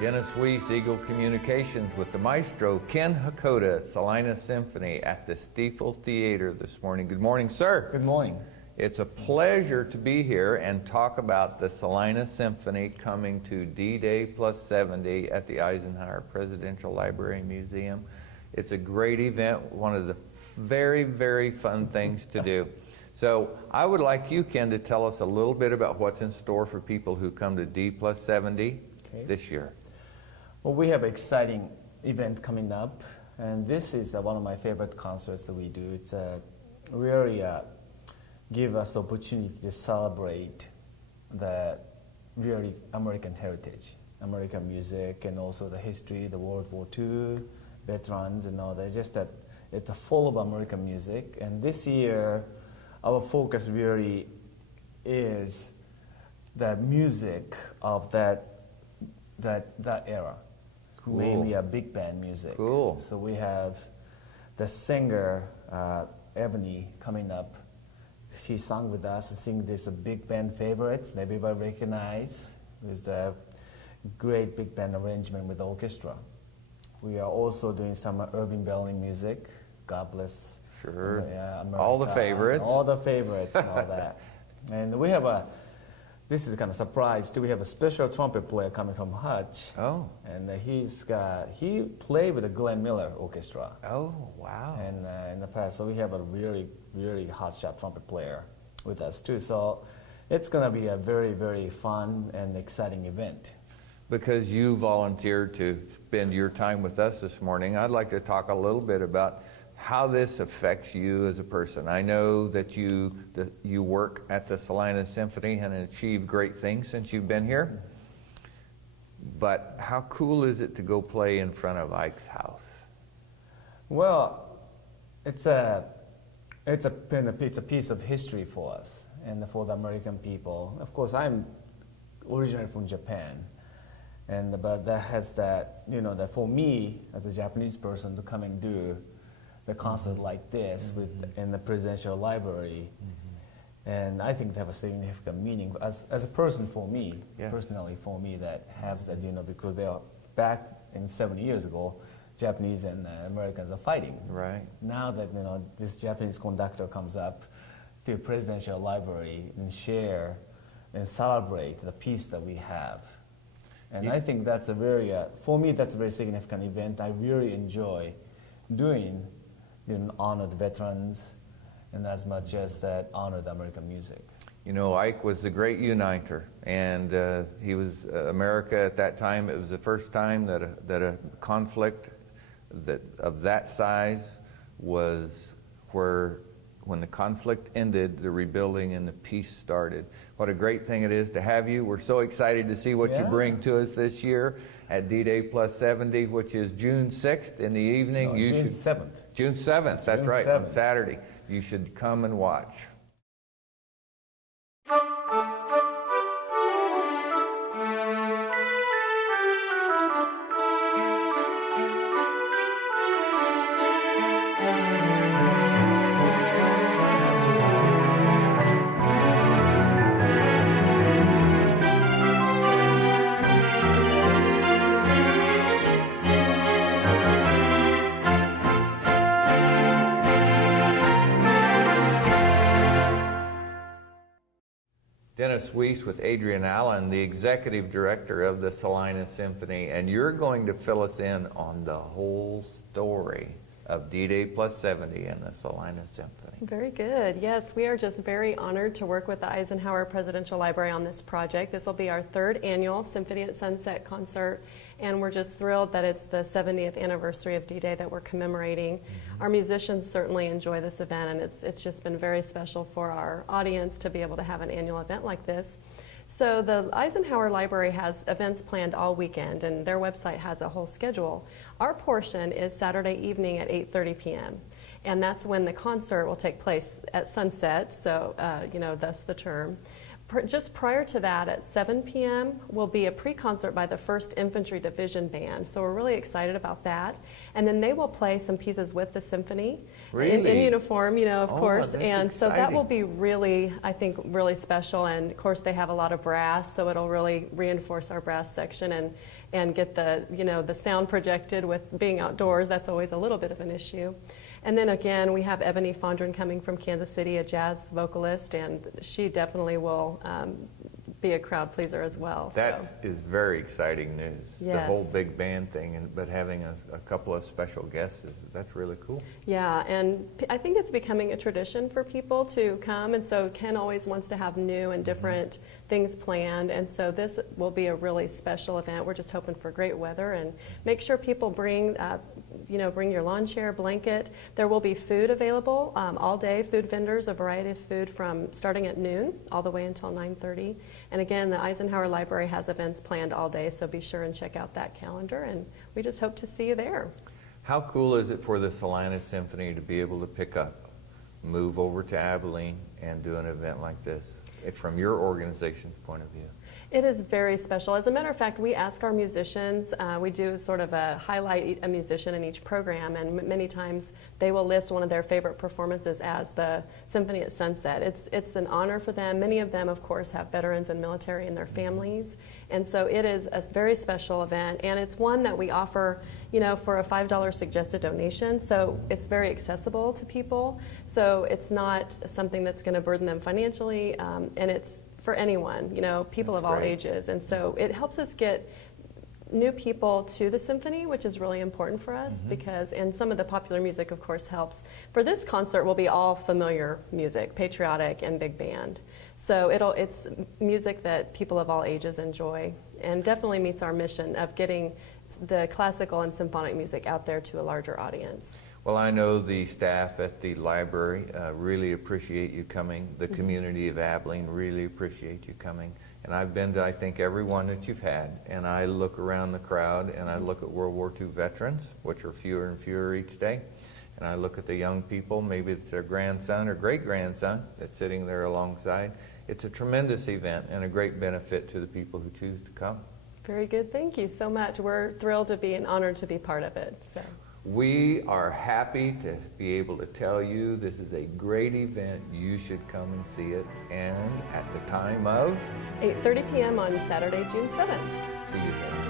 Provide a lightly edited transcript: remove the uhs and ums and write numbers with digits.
Dennis Weese, Eagle Communications, with the Maestro Hakoda, Salina Symphony at the Stiefel Theater this morning. Good morning, sir. Good morning. It's a pleasure to be here and talk about the Salina Symphony coming to D-Day+70 at the Eisenhower Presidential Library and Museum. It's a great event, one of the very, very fun things to do. So I would like you, Ken, to tell us a little bit about what's in store for people who come to D+70 this year. Well, we have an exciting event coming up, and this is one of my favorite concerts that we do. It's really give us opportunity to celebrate the really American heritage, American music, and also the history, the World War II, veterans and all that. Just that it's full of American music, and this year our focus really is the music of that era. Cool. Mainly a big band music. Cool. So we have the singer Ebony coming up. She sang with us, sing this big band favorites that everybody recognize with a great big band arrangement with the orchestra. We are also doing some urban ballad music. God bless. Sure. America, all the favorites. All the favorites and all that. And we have this is kind of surprise too. We have a special trumpet player coming from Hutch. Oh. And he played with the Glenn Miller Orchestra. Oh, wow. And in the past, so we have a really, really hotshot trumpet player with us too. So it's going to be a very, very fun and exciting event. Because you volunteered to spend your time with us this morning, I'd like to talk a little bit about how this affects you as a person. I know that you work at the Salina Symphony and achieved great things since you've been here. But how cool is it to go play in front of Ike's house? Well, it's a piece of history for us and for the American people. Of course, I'm originally from Japan, but that has that that for me as a Japanese person to come and do the concert like this in the presidential library, and I think they have a significant meaning as a person for me, personally for me, that have that because they are back in 70 years ago, Japanese and Americans are fighting. Right. Now that this Japanese conductor comes up to presidential library and share and celebrate the peace that we have, and I think that's for me that's a very significant event. I really enjoy doing. Honor the veterans, and as much as that, honor the American music. You know, Ike was the great uniter, and he was America at that time. It was the first time that a conflict of that size was when the conflict ended, the rebuilding and the peace started. What a great thing it is to have you. We're so excited to see what you bring to us this year at D-Day+70, which is June 6th in the evening. June 7th. June 7th, that's right, 7th. on Saturday. You should come and watch. Dennis Weese with Adrienne Allen, the Executive Director of the Salina Symphony, and you're going to fill us in on the whole story of D-Day+70 and the Salina Symphony. Very good. Yes, we are just very honored to work with the Eisenhower Presidential Library on this project. This will be our 3rd annual Symphony at Sunset concert, and we're just thrilled that it's the 70th anniversary of D-Day that we're commemorating. Our musicians certainly enjoy this event, and it's just been very special for our audience to be able to have an annual event like this. So the Eisenhower Library has events planned all weekend, and their website has a whole schedule. Our portion is Saturday evening at 8:30 p.m., and that's when the concert will take place at sunset, so, thus the term. Just prior to that, at 7 p.m., will be a pre-concert by the 1st Infantry Division Band. So we're really excited about that. And then they will play some pieces with the symphony in Really? uniform, of Oh, course. that's And so that exciting. will be really, I think, really special. And of course, they have a lot of brass, so it'll really reinforce our brass section and get the, the sound projected with being outdoors. That's always a little bit of an issue. And then again, we have Ebony Fondren coming from Kansas City, a jazz vocalist, and she definitely will be a crowd pleaser as well. That is very exciting news. The Yes. whole big band thing, but having a couple of special guests, that's really cool. Yeah, and I think it's becoming a tradition for people to come, and so Ken always wants to have new and different things planned, and so this will be a really special event. We're just hoping for great weather, and make sure people bring bring your lawn chair, blanket. There will be food available all day, food vendors, a variety of food from starting at noon all the way until 9:30. And again, the Eisenhower Library has events planned all day, so be sure and check out that calendar, and we just hope to see you there. How cool is it for the Salina Symphony to be able to pick up, move over to Abilene, and do an event like this, from your organization's point of view? It is very special. As a matter of fact, we ask our musicians, we do sort of highlight a musician in each program, and many times they will list one of their favorite performances as the Symphony at Sunset. It's an honor for them. Many of them, of course, have veterans and military in their families, and so it is a very special event, and it's one that we offer, for a $5 suggested donation, so it's very accessible to people. So it's not something that's going to burden them financially, and it's for anyone, people That's of all great. ages. And so it helps us get new people to the symphony, which is really important for us and some of the popular music, of course, helps. For this concert will be all familiar music, patriotic and big band. So it's music that people of all ages enjoy, and definitely meets our mission of getting the classical and symphonic music out there to a larger audience. Well, I know the staff at the library really appreciate you coming. The community of Abilene really appreciate you coming. And I've been to, I think, every one that you've had. And I look around the crowd and I look at World War II veterans, which are fewer and fewer each day. And I look at the young people, maybe it's their grandson or great-grandson that's sitting there alongside. It's a tremendous event and a great benefit to the people who choose to come. Very good. Thank you so much. We're thrilled to be and honored to be part of it. So. We are happy to be able to tell you this is a great event. You should come and see it. And at the time of 8:30 p.m. on Saturday, June 7th. see you there.